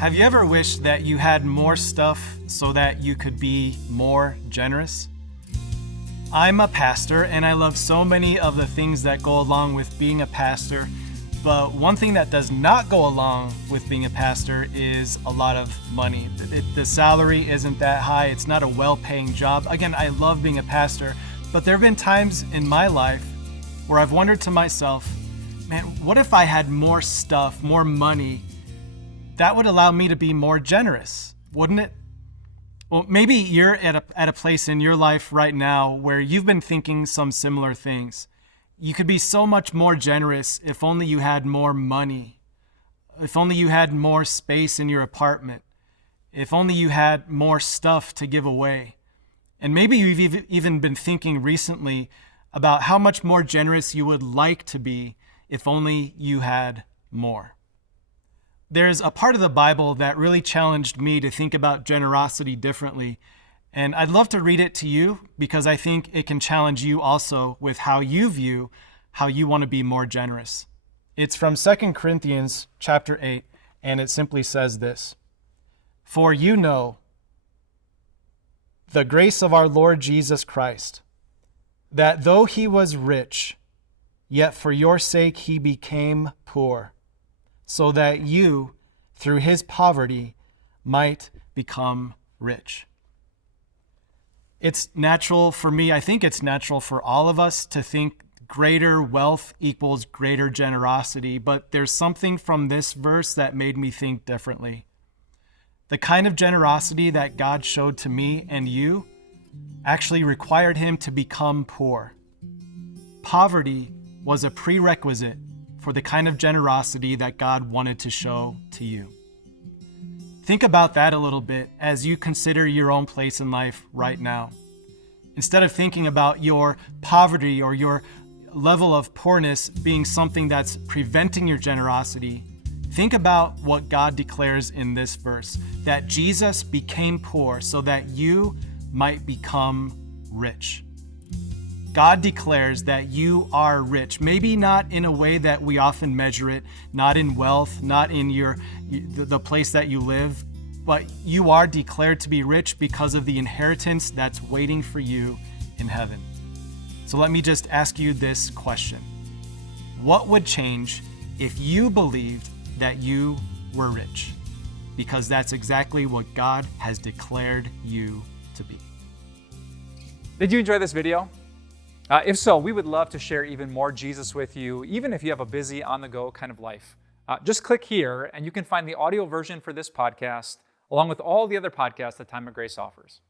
Have you ever wished that you had more stuff so that you could be more generous? I'm a pastor and I love so many of the things that go along with being a pastor, but one thing that does not go along with being a pastor is a lot of money. The salary isn't that high, it's not a well-paying job. Again, I love being a pastor, but there have been times in my life where I've wondered to myself, man, what if I had more stuff, more money? That would allow me to be more generous, wouldn't it? Well, maybe you're at a place in your life right now where you've been thinking some similar things. You could be so much more generous if only you had more money, if only you had more space in your apartment, if only you had more stuff to give away. And maybe you've even been thinking recently about how much more generous you would like to be if only you had more. There's a part of the Bible that really challenged me to think about generosity differently, and I'd love to read it to you because I think it can challenge you also with how you view how you want to be more generous. It's from 2 Corinthians chapter 8, and it simply says this: "For you know the grace of our Lord Jesus Christ, that though he was rich, yet for your sake he became poor, so that you, through his poverty, might become rich." It's natural for me, I think it's natural for all of us to think greater wealth equals greater generosity, but there's something from this verse that made me think differently. The kind of generosity that God showed to me and you actually required him to become poor. Poverty was a prerequisite for the kind of generosity that God wanted to show to you. Think about that a little bit as you consider your own place in life right now. Instead of thinking about your poverty or your level of poorness being something that's preventing your generosity, think about what God declares in this verse, that Jesus became poor so that you might become rich. God declares that you are rich, maybe not in a way that we often measure it, not in wealth, not in the place that you live, but you are declared to be rich because of the inheritance that's waiting for you in heaven. So let me just ask you this question. What would change if you believed that you were rich? Because that's exactly what God has declared you to be. Did you enjoy this video? If so, we would love to share even more Jesus with you, even if you have a busy, on-the-go kind of life. Just click here and you can find the audio version for this podcast, along with all the other podcasts that Time of Grace offers.